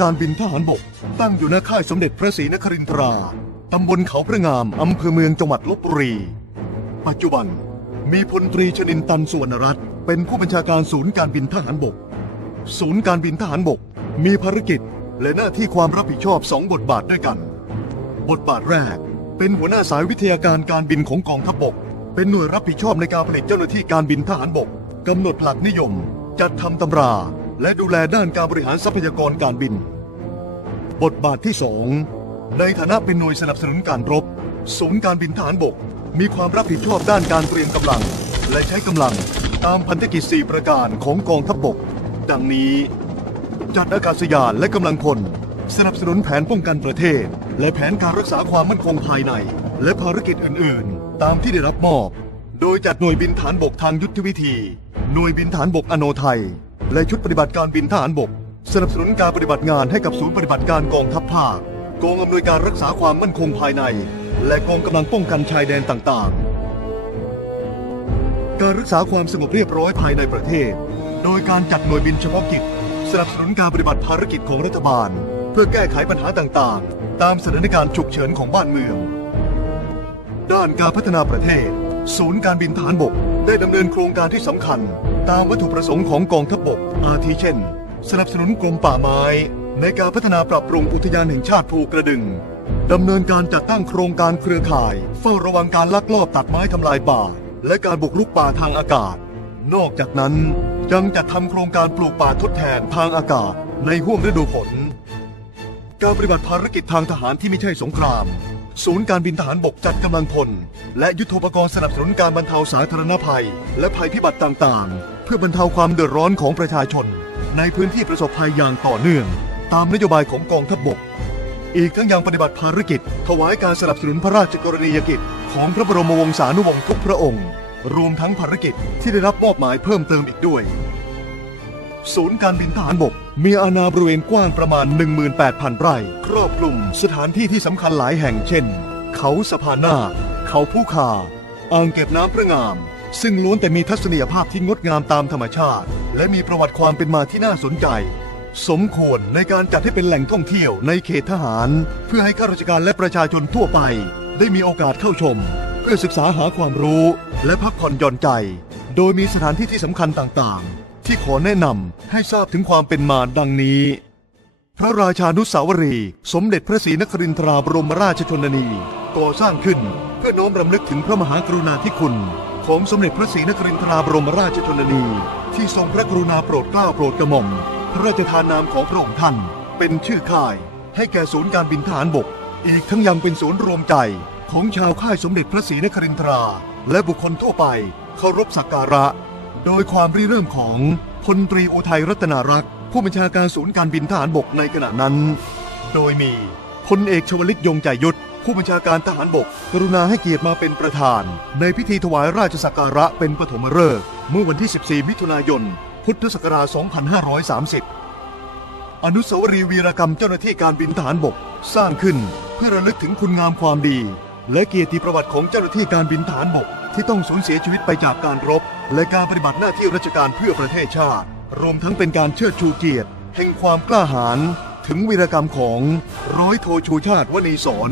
การบินทหารบก ตั้งอยู่ณค่ายสมเด็จพระศรีนครินทรา ตำบลเขาพระงาม อำเภอเมืองจังหวัดลบบุรี ปัจจุบันมีพลตรีชนินตันสุวรรณรัตน์เป็นผู้บัญชาการศูนย์การบินทหารบก ศูนย์การบินทหารบก มีภารกิจและหน้าที่ความรับผิดชอบสองบทบาทด้วยกัน บทบาทแรก เป็นหัวหน้าสายวิทยาการการบินของกองทัพบก เป็นหน่วยรับผิดชอบในการผลิตเจ้าหน้าที่การบินทหารบกกำหนดหลักนิยม จัดทำตำรา และดูแลด้านการบริหารทรัพยากรการบิน บทบาทที่สองในฐานะเป็นหน่วยสนับสนุนการรบศูนย์การบินทหารบก มีความรับผิดชอบด้านการเตรียมกำลัง และใช้กำลังตามพันธกิจ 4 ประการของกองทัพบก ดังนี้ จัดอากาศยานและกำลังพล สนับสนุนแผนป้องกันประเทศ และแผนการรักษาความมั่นคงภายใน และภารกิจอื่น ๆ ตามที่ได้รับมอบ โดยจัดหน่วยบินฐานบกทางยุทธวิธี หน่วยบินฐานบกอโนไทย และชุดปฏิบัติการบินทหารบก สนับสนุนการปฏิบัติงานให้กับศูนย์ปฏิบัติการกองทัพภาคกองอำนวยการรักษาความมั่นคงภายใน และกองกำลังป้องกันชายแดนต่างๆ การรักษาความสงบเรียบร้อยภายในประเทศ โดยการจัดหน่วยบินเฉพาะกิจ สนับสนุนการปฏิบัติภารกิจของรัฐบาล เพื่อแก้ไขปัญหาต่างๆ ตามสถานการณ์ฉุกเฉินของบ้านเมือง ด้านการพัฒนาประเทศ ศูนย์การบินทหารบก ได้ดำเนินโครงการที่สำคัญ ตามวัตถุประสงค์ของกองทัพบก อาทิเช่น สนับสนุนกรมป่าไม้ ในการพัฒนาปรับปรุงอุทยานแห่งชาติภูกระดึงดำเนินการจัดตั้งโครงการเครือข่าย เฝ้าระวังการลักลอบตัดไม้ทำลายป่า และการบุกรุกป่าทางอากาศ นอกจากนั้นยังจัดทำโครงการปลูกป่าทดแทนทางอากาศในห้วงฤดูฝน การปฏิบัติภารกิจทางทหารที่ไม่ใช่สงคราม ศูนย์การบินทหารบกจัดกำลังพล และยุทโธปกรณ์สนับสนุนการบรรเทาสาธารณภัย และภัยพิบัติต่างๆ เพื่อบรรเทาความเดือดร้อนของประชาชน ในพื้นที่ประสบภัยอย่างต่อเนื่อง ตามนโยบายของกองทัพบก อีกทั้งยังปฏิบัติภารกิจ ถวายการสนับสนุนพระราชกรณียกิจ ของพระบรมวงศานุวงศ์ทุกพระองค์ รวมทั้งภารกิจที่ได้รับมอบหมายเพิ่มเติมอีกด้วย ศูนย์การบินทหารบก มีอาณาบริเวณกว้างประมาณ 18,000 ไร่ ครอบคลุมสถานที่ที่สำคัญหลายแห่งเช่น เขาสะพานนาคเขาผู้คาอ่างเก็บน้ำพระงาม ซึ่งล้วนแต่มีทัศนียภาพที่งดงามตามธรรมชาติ และมีประวัติความเป็นมาที่น่าสนใจ สมควรในการจัดให้เป็นแหล่งท่องเที่ยวในเขตทหาร เพื่อให้ข้าราชการและประชาชนทั่วไป ได้มีโอกาสเข้าชม เพื่อศึกษาหาความรู้ และพักผ่อนหย่อนใจ โดยมีสถานที่ที่สำคัญต่างๆ ที่ขอแนะนำให้ทราบถึงความเป็นมาดังนี้ พระราชานุสาวรี สมเด็จพระศรีนครินทราบรมราชชนนีก่อสร้างขึ้นเพื่อน้อมรำลึกถึงพระมหากรุณาธิคุณ ของสมเด็จพระศรีนครินทราบรมราชชนนี ที่ทรงพระกรุณาโปรดเกล้าโปรดกระหม่อมพระราชทานนามของพระองค์ท่าน เป็นชื่อค่าย ให้แก่ศูนย์การบินทหารบก อีกทั้งยังเป็นศูนย์รวมใจของชาวค่ายสมเด็จพระศรีนครินทรา และบุคคลทั่วไปเคารพสักการะ โดยความริเริ่มของพลตรีอุทัยรัตนารักษ์ผู้บัญชาการศูนย์การบินทหารบกในขณะนั้น โดยมีพลเอกชวลิตยงใจยุทธ ผู้บัญชาการทหารบก กรุณาให้เกียรติมาเป็นประธาน ในพิธีถวายราชสักการะเป็นปฐมฤกษ์เมื่อวันที่ 14 มิถุนายน พุทธศักราช 2530 อนุสาวรีย์วีรกรรมเจ้าหน้าที่การบินทหารบก สร้างขึ้นเพื่อระลึกถึงคุณงามความดี และเกียรติประวัติของเจ้าหน้าที่การบินทหารบก ที่ต้องสูญเสียชีวิตไปจากการรบ และการปฏิบัติหน้าที่ราชการเพื่อประเทศชาติ รวมทั้งเป็นการเชิดชูเกียรติแห่งความกล้าหาญ ถึงวีรกรรมของร้อยโทชูชาติวณีสอน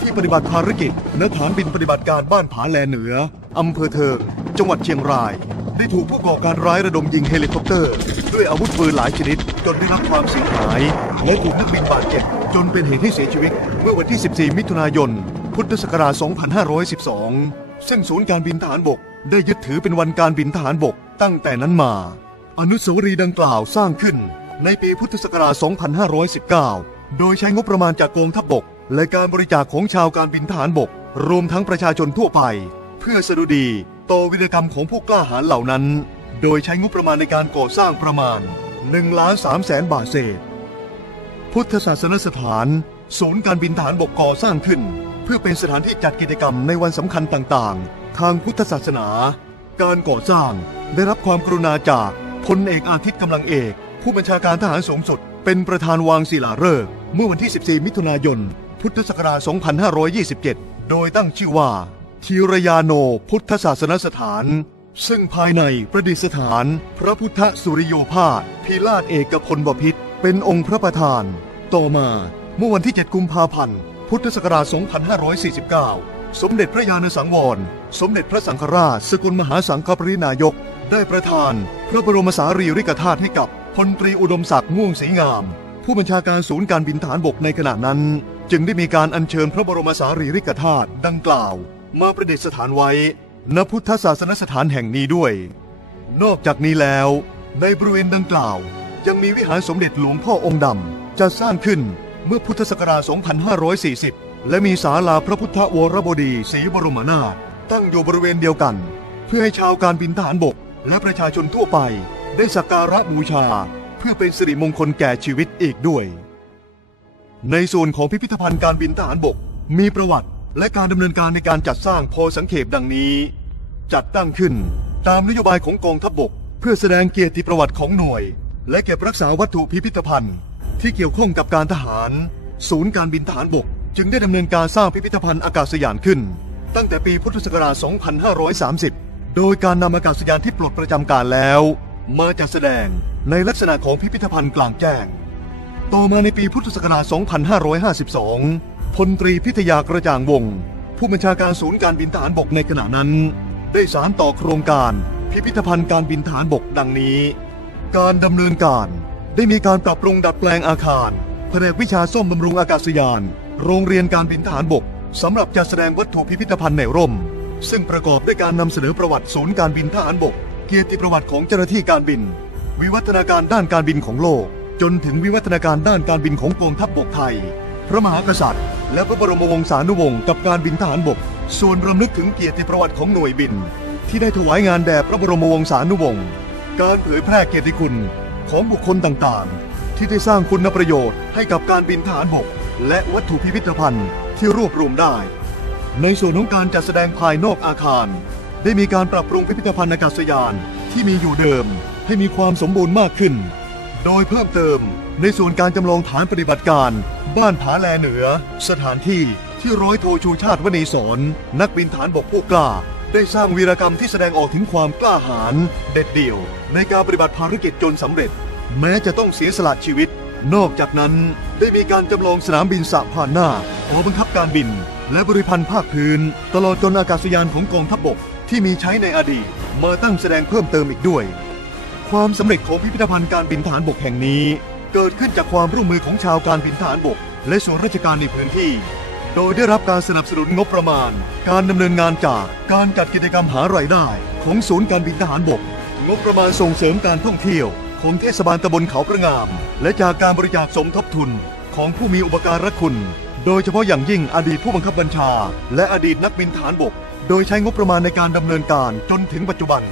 ที่ปฏิบัติภารกิจณฐานบินปฏิบัติการบ้านผาแลเหนืออำเภอเทิงจังหวัดเชียงราย ได้ถูกผู้ก่อการร้ายระดมยิงเฮลิคอปเตอร์ ด้วยอาวุธปืนหลายชนิด จนได้รับความเสียหาย และถูกนักบินบาดเจ็บจนเป็นเหตุให้เสียชีวิต เมื่อวันที่ 14 มิถุนายน พุทธศักราช 2512 ซึ่งศูนย์การบินทหารบก ได้ยึดถือเป็นวันการบินทหารบกตั้งแต่นั้นมา อนุสาวรีย์ดังกล่าวสร้างขึ้น ในปีพุทธศักราช 2519 โดยใช้งบประมาณจากกองทัพบก และการบริจาคของชาวการบินทหารบก รวมทั้งประชาชนทั่วไป เพื่อสดุดีต่อวิรกรรมของผู้กล้าหาญเหล่านั้น โดยใช้งบประมาณในการก่อสร้างประมาณ1ล้าน3แสนบาทเศษ พุทธศาสนสถาน ศูนย์การบินทหารบกก่อสร้างขึ้น เพื่อเป็นสถานที่จัดกิจกรรมในวันสำคัญต่างๆ ทางพุทธศาสนา การก่อสร้างได้รับความกรุณาจากพลเอกอาทิตย์กำลังเอก ผู้บัญชาการทหารสูงสุด เป็นประธานวางศิลาฤกษ์เมื่อวันที่ 14 มิถุนายน พุทธศักราช 2527 โดยตั้งชื่อว่า ทีรยาโนพุทธศาสนสถาน ซึ่งภายในประดิษฐาน พระพุทธสุริโยภาสพิราชเอกพลบพิษเป็นองค์พระประธาน ต่อมาเมื่อวันที่ 7 กุมภาพันธ์ พุทธศักราช 2549 สมเด็จพระยาณสังวร สมเด็จพระสังฆราช สกลมหาสังฆปรินายก ได้ประทาน พระบรมสารีริกธาตุให้กับ พลตรีอุดมศักดิ์ม่วงศรีงาม ผู้บัญชาการศูนย์การบินฐานบกในขณะนั้น จึงได้มีการอัญเชิญพระบรมสารีริกธาตุดังกล่าว มาประดิษฐานไว้ณพุทธศาสนสถานแห่งนี้ด้วย นอกจากนี้แล้ว ในบริเวณดังกล่าว ยังมีวิหารสมเด็จหลวงพ่อองค์ดำจะสร้างขึ้นเมื่อพุทธศักราช 2540 และมีศาลาพระพุทธวรบดีศรีบรมนาถตั้งอยู่บริเวณเดียวกัน เพื่อให้ชาวการบินทหารบก และประชาชนทั่วไป ได้สักการะบูชาเพื่อเป็นสิริมงคลแก่ชีวิตอีกด้วย ในส่วนของพิพิธภัณฑ์การบินทหารบก มีประวัติและการดำเนินการในการจัดสร้างพอสังเขปดังนี้ จัดตั้งขึ้นตามนโยบายของกองทัพบบก เพื่อแสดงเกียรติประวัติของหน่วย และเก็บรักษาวัตถุพิพิธภัณฑ์ ที่เกี่ยวข้องกับการทหาร ศูนย์การบินทหารบก จึงได้ดำเนินการสร้างพิพิธภัณฑ์อากาศยานขึ้น ตั้งแต่ปีพุทธศักราช 2530 โดยการนำอากาศยานที่ปลดประจำการแล้ว มาจัดแสดงในลักษณะของพิพิธภัณฑ์กลางแจ้ง ต่อมาในปีพุทธศักราช 2552 พลตรีพิทยากระจ่างวงศ์ผู้บัญชาการศูนย์การบินทหารบกในขณะนั้น ได้สารต่อโครงการพิพิธภัณฑ์การบินทหารบกดังนี้ การดำเนินการได้มีการปรับปรุงดัดแปลงอาคารแผนกวิชาซ่อมบำรุงอากาศยาน โรงเรียนการบินทหารบกสำหรับจัดแสดงวัตถุพิพิธภัณฑ์ในร่ม ซึ่งประกอบด้วยการนำเสนอประวัติศูนย์การบินทหารบก เกียรติประวัติของเจ้าหน้าที่การบิน วิวัฒนาการด้านการบินของโลก จนถึงวิวัฒนาการด้านการบินของกองทัพบกไทย พระมหากษัตริย์ และพระบรมวงศานุวงศ์กับการบินทหารบก ส่วนรำลึกถึงเกียรติประวัติของหน่วยบิน ที่ได้ถวายงานแด่พระบรมวงศานุวงศ์การเผยแพร่เกียรติคุณของบุคคลต่างๆ ที่ได้สร้างคุณประโยชน์ให้กับการบินทหารบก และวัตถุพิพิธภัณฑ์ที่รวบรวมได้ ในส่วนของการจัดแสดงภายนอกอาคาร ได้มีการปรับปรุงพิพิธภัณฑ์อากาศยานที่มีอยู่เดิมให้มีความสมบูรณ์มากขึ้น โดยเพิ่มเติมในส่วนการจำลองฐานปฏิบัติการ บ้านผาแลเหนือ สถานที่ที่ร้อยโทชูชาติวณีสอนนักบินฐานบกผู้กล้า ได้สร้างวีรกรรมที่แสดงออกถึงความกล้าหาญเด็ดเดี่ยว ในการปฏิบัติภารกิจจนสำเร็จ แม้จะต้องเสียสละชีวิต นอกจากนั้นได้มีการจำลองสนามบินสะพานหน้าหอบังคับการบิน และบริพันธ์ภาคพื้น ตลอดจนอากาศยานของกองทัพบก ที่มีใช้ในอดีตมาตั้งแสดงเพิ่มเติมอีกด้วย ความสำเร็จของพิพิธภัณฑ์การบินฐานบกแห่งนี้ เกิดขึ้นจากความร่วมมือของชาวการบินฐานบก และส่วนราชการในพื้นที่ โดยได้รับการสนับสนุนงบประมาณ การดำเนินงานจากการจัดกิจกรรมหารายได้ ของศูนย์การบินทหารบก งบประมาณส่งเสริมการท่องเที่ยว ของเทศบาลตำบลเขาพระงาม และจากการบริจาคสมทบทุนของผู้มีอุปการะคุณ โดยเฉพาะอย่างยิ่งอดีตผู้บังคับบัญชา และอดีตนักบินฐานบก โดยใช้งบประมาณในการดำเนินการจนถึงปัจจุบัน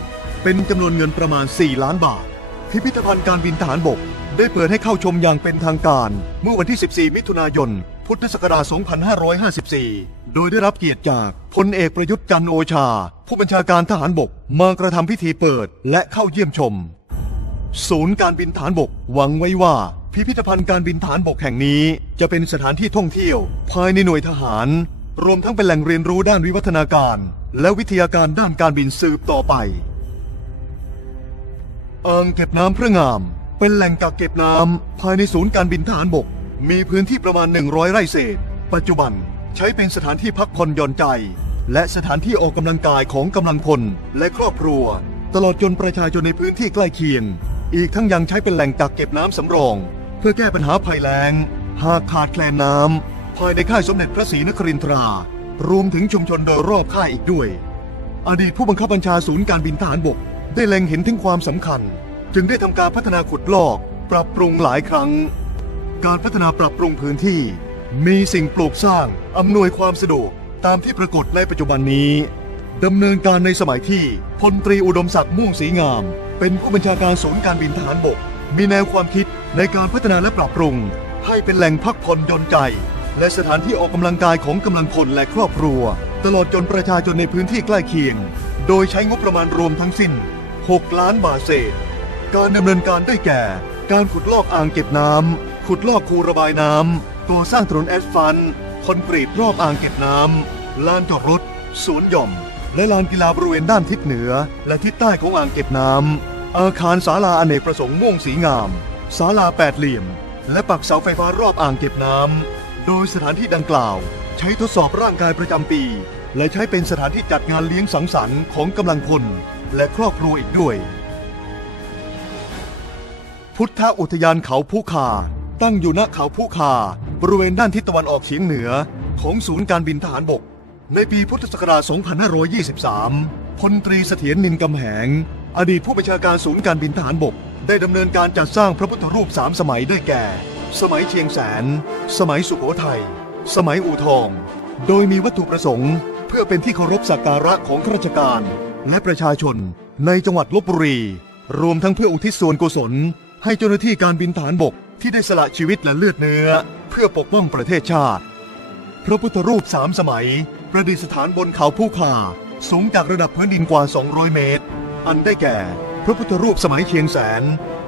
เป็นจำนวนเงินประมาณ 4 ล้านบาท พิพิธภัณฑ์การบินทหารบก ได้เปิดให้เข้าชมอย่างเป็นทางการ เมื่อวันที่ 14 มิถุนายน พุทธศักราช 2554 โดยได้รับเกียรติจากพลเอกประยุทธ์จันโอชา ผู้บัญชาการทหารบกมากระทำพิธีเปิดและเข้าเยี่ยมชม ศูนย์การบินฐานบกหวังไว้ว่าพิพิธภัณฑ์การบินฐานบกแห่งนี้ จะเป็นสถานที่ท่องเที่ยว ภายในหน่วยทหาร รวมทั้งเป็นแหล่งเรียนรู้ด้านวิวัฒนาการ และวิทยาการด้านการบินสืบต่อไปอ่างเก็บน้ำพระงาม เป็นแหล่งกักเก็บน้ำภายในศูนย์การบินทหารบก มีพื้นที่ประมาณ 100 ไร่เศษ ปัจจุบันใช้เป็นสถานที่พักผ่อนหย่อนใจ และสถานที่ออกกำลังกายของกำลังพลและครอบครัว ตลอดจนประชาชนในพื้นที่ใกล้เคียง อีกทั้งยังใช้เป็นแหล่งกักเก็บน้ำสำรอง เพื่อแก้ปัญหาภัยแล้ง หากขาดแคลนน้ำ ภายในค่ายสมเด็จพระศรีนครินทรา รวมถึงชุมชนโดยรอบค่ายอีกด้วย อดีตผู้บังคับบัญชาศูนย์การบินทหารบก ได้เล็งเห็นถึงความสำคัญ จึงได้ทำการพัฒนาขุดลอก ปรับปรุงหลายครั้ง การพัฒนาปรับปรุงพื้นที่ มีสิ่งปลูกสร้างอำนวยความสะดวกตามที่ปรากฏในปัจจุบันนี้ดำเนินการในสมัยที่พลตรีอุดมศักดิ์ม่วงศรีงาม เป็นผู้บัญชาการศูนย์การบินทหารบก มีแนวความคิดในการพัฒนาและปรับปรุง ให้เป็นแหล่งพักผ่อนหย่อนใจ และสถานที่ออกกำลังกายของกำลังพลและครอบครัว ตลอดจนประชาชนในพื้นที่ใกล้เคียง โดยใช้งบประมาณรวมทั้งสิ้น 6 ล้านบาทเศษ การดำเนินการได้แก่ การขุดลอกอ่างเก็บน้ำขุดลอกคูระบายน้ำก่อสร้างถนนแอสฟัลต์คอนกรีตรอบอ่างเก็บน้ำลานจอดรถสวนหย่อม และลานกีฬาบริเวณด้านทิศเหนือ และทิศใต้ของอ่างเก็บน้ำอาคารศาลาอเนกประสงค์ม่วงสีงามศาลาแปดเหลี่ยม และปักเสาไฟฟ้ารอบอ่างเก็บน้ำ โดยสถานที่ดังกล่าว ใช้ทดสอบร่างกายประจำปี และใช้เป็นสถานที่จัดงานเลี้ยงสังสรรค์ของกำลังพลและครอบครัวอีกด้วย พุทธอุทยานเขาผู้คา ตั้งอยู่ณเขาผู้คา บริเวณด้านทิศตะวันออกเฉียงเหนือของศูนย์การบินทหารบก ในปีพุทธศักราช 2523 พลตรีเสถียรนินกำแหง อดีตผู้บัญชาการศูนย์การบินทหารบก ได้ดำเนินการจัดสร้างพระพุทธรูปสามสมัยได้แก่ สมัยเชียงแสน สมัยสุโขทัย สมัยอู่ทอง โดยมีวัตถุประสงค์ เพื่อเป็นที่เคารพสักการะของข้าราชการ และประชาชนในจังหวัดลบบุรี รวมทั้งเพื่ออุทิศส่วนกุศล ให้เจ้าหน้าที่การบินฐานบกที่ได้สละชีวิตและเลือดเนื้อ เพื่อปกป้องประเทศชาติ พระพุทธรูปสามสมัย ประดิษฐานบนเขาผู้คาสูงจากระดับพื้นดินกว่า 200 เมตร อันได้แก่ พระพุทธรูปสมัยเชียงแสน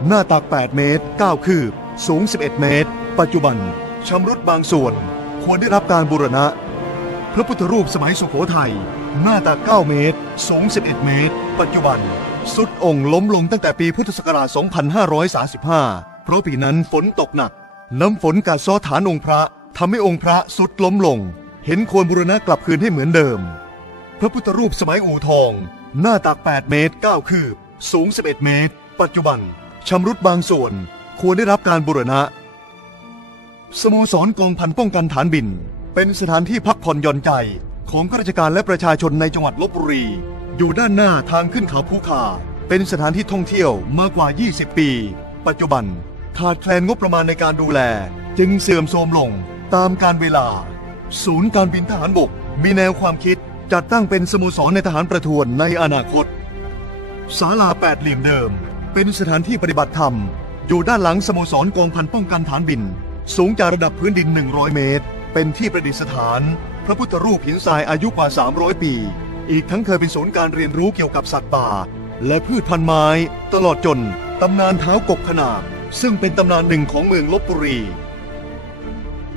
หน้าตัก 8 เมตร 9 คืบ สูง 11 เมตร ปัจจุบันชำรุดบางส่วน ควรได้รับการบูรณะ พระพุทธรูปสมัยสุโขทัยหน้าตัก9เมตร สูง 11 เมตร ปัจจุบันสุดองค์ล้มลงตั้งแต่ปีพุทธศักราช 2535 เพราะปีนั้นฝนตกหนัก น้ำฝนกัดซ้อฐานองค์พระทำให้องค์พระสุดล้มลง เห็นควรบูรณะกลับคืนให้เหมือนเดิม พระพุทธรูปสมัยอู่ทอง หน้าตัก 8 เมตร 9 คืบ สูง 11 เมตร ปัจจุบันชำรุดบางส่วน ควรได้รับการบูรณะ สโมสรกองพันป้องกันฐานบิน เป็นสถานที่พักผ่อนหย่อนใจของข้าราชการและประชาชนในจังหวัดลบบุรี อยู่ด้านหน้าทางขึ้นเขาภูคา เป็นสถานที่ท่องเที่ยวมากกว่า 20 ปี ปัจจุบัน ขาดแคลนงบประมาณในการดูแล จึงเสื่อมโทรมลงตามการเวลา ศูนย์การบินทหารบก มีแนวความคิดจัดตั้งเป็นสโมสรในทหารประทวนในอนาคตศาลาแปดเหลี่ยมเดิม เป็นสถานที่ปฏิบัติธรรม อยู่ด้านหลังสโมสรกองพันป้องกันฐานบิน สูงจากระดับพื้นดิน 100 เมตร เป็นที่ประดิษฐาน พระพุทธรูปหินทรายอายุกว่า 300 ปี อีกทั้งเคยเป็นศูนย์การเรียนรู้เกี่ยวกับสัตว์ป่า และพืชพันธุ์ไม้ ตลอดจนตำนานเท้ากบขนาดซึ่งเป็นตำนานหนึ่งของเมืองลบบุรี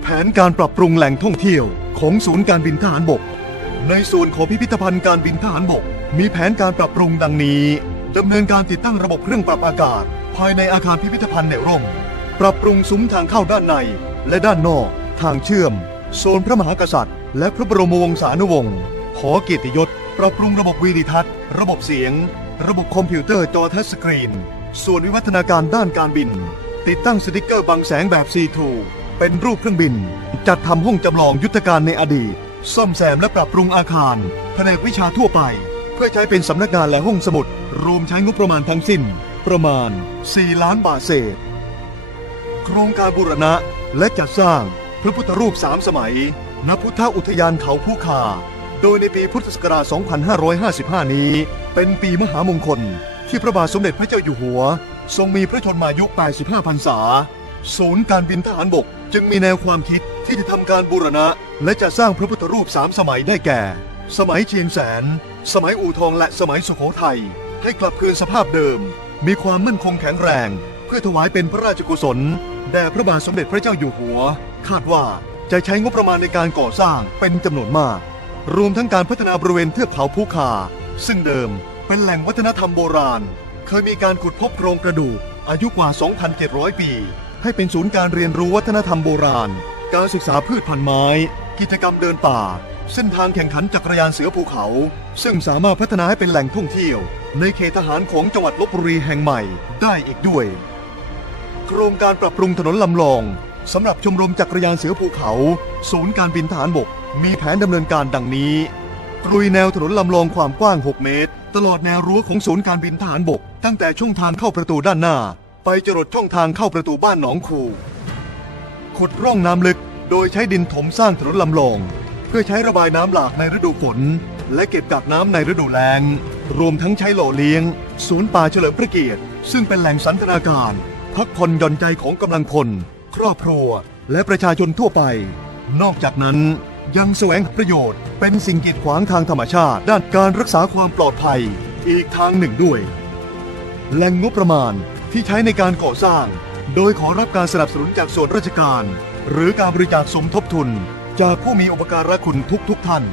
แผนการปรับปรุงแหล่งท่องเที่ยวของศูนย์การบินทหารบก ในส่วนของพิพิธภัณฑ์การบินทหารบก มีแผนการปรับปรุงดังนี้ดำเนินการติดตั้งระบบเครื่องปรับอากาศ ภายในอาคารพิพิธภัณฑ์แนวร่ม ปรับปรุงซุ้มทางเข้าด้านใน และด้านนอก ทางเชื่อม โซนพระมหากษัตริย์ และพระบรมวงศานุวงศ์หอเกียรติยศ ปรับปรุงระบบวีดิทัศน์ ระบบเสียง ระบบคอมพิวเตอร์จอทัชสกรีน ส่วนวิวัฒนาการด้านการบิน ติดตั้งสติกเกอร์บังแสงแบบ C2 เป็นรูปเครื่องบิน จัดทำห้องจำลองยุทธการในอดีต ซ่อมแซมและปรับปรุงอาคาร แผนกวิชาทั่วไป เพื่อใช้เป็นสำนักงานและห้องสมุด รวมใช้งบประมาณทั้งสิ้น ประมาณ 4 ล้านบาทเศษ โครงการบูรณะและจัดสร้างพระพุทธรูปสามสมัย ณ พุทธอุทยานเขาผู้คา โดยในปีพุทธศักราช 2555 นี้ เป็นปีมหามงคล ที่พระบาทสมเด็จพระเจ้าอยู่หัว ทรงมีพระชนมายุ 85 พรรษา ศูนย์การบินทหารบกจึงมีแนวความคิดที่จะทำการบูรณะ และจะสร้างพระพุทธรูปสามสมัยได้แก่ สมัยเชียงแสน สมัยอู่ทองและสมัยสุโขทัยให้กลับคืนสภาพเดิม มีความมั่นคงแข็งแรง เพื่อถวายเป็นพระราชกุศลแด่พระบาทสมเด็จพระเจ้าอยู่หัว คาดว่าจะใช้งบประมาณในการก่อสร้างเป็นจำนวนมาก รวมทั้งการพัฒนาบริเวณเทือกเขาภูคา ซึ่งเดิมเป็นแหล่งวัฒนธรรมโบราณ เคยมีการขุดพบโครงกระดูกอายุกว่า 2,700 ปี ให้เป็นศูนย์การเรียนรู้วัฒนธรรมโบราณ การศึกษาพืชพันธุ์ไม้ กิจกรรมเดินป่า เส้นทางแข่งขันจักรยานเสือภูเขา ซึ่งสามารถพัฒนาให้เป็นแหล่งท่องเที่ยว ในเขตทหารของจังหวัดลบบุรีแห่งใหม่ได้อีกด้วย โครงการปรับปรุงถนนลำลองสำหรับชมรมจักรยานเสือภูเขา ศูนย์การบินทหารบก มีแผนดำเนินการดังนี้กรุยแนวถนนลำลองความกว้าง 6 เมตร ตลอดแนวรั้วของศูนย์การบินทหารบก ตั้งแต่ช่องทางเข้าประตูด้านหน้า ไปจรดช่องทางเข้าประตูบ้านหนองคูขุดร่องน้ำลึก โดยใช้ดินถมสร้างถนนลำลอง เพื่อใช้ระบายน้ำหลากในฤดูฝน และเก็บกักน้ำในฤดูแล้ง รวมทั้งใช้หล่อเลี้ยง ศูนย์ป่าเฉลิมพระเกียรติ ซึ่งเป็นแหล่งสันทนาการ พักผ่อนหย่อนใจของกำลังพล ครอบครัว และประชาชนทั่วไป นอกจากนั้นยังแสวงประโยชน์ เป็นสิ่งกีดขวางทางธรรมชาติ ด้านการรักษาความปลอดภัย อีกทางหนึ่งด้วย แหล่งงบประมาณที่ใช้ในการก่อสร้าง โดยขอรับการสนับสนุนจากส่วนราชการ หรือการบริจาคสมทบทุน จากผู้มีอุปการะคุณทุกๆทท่าน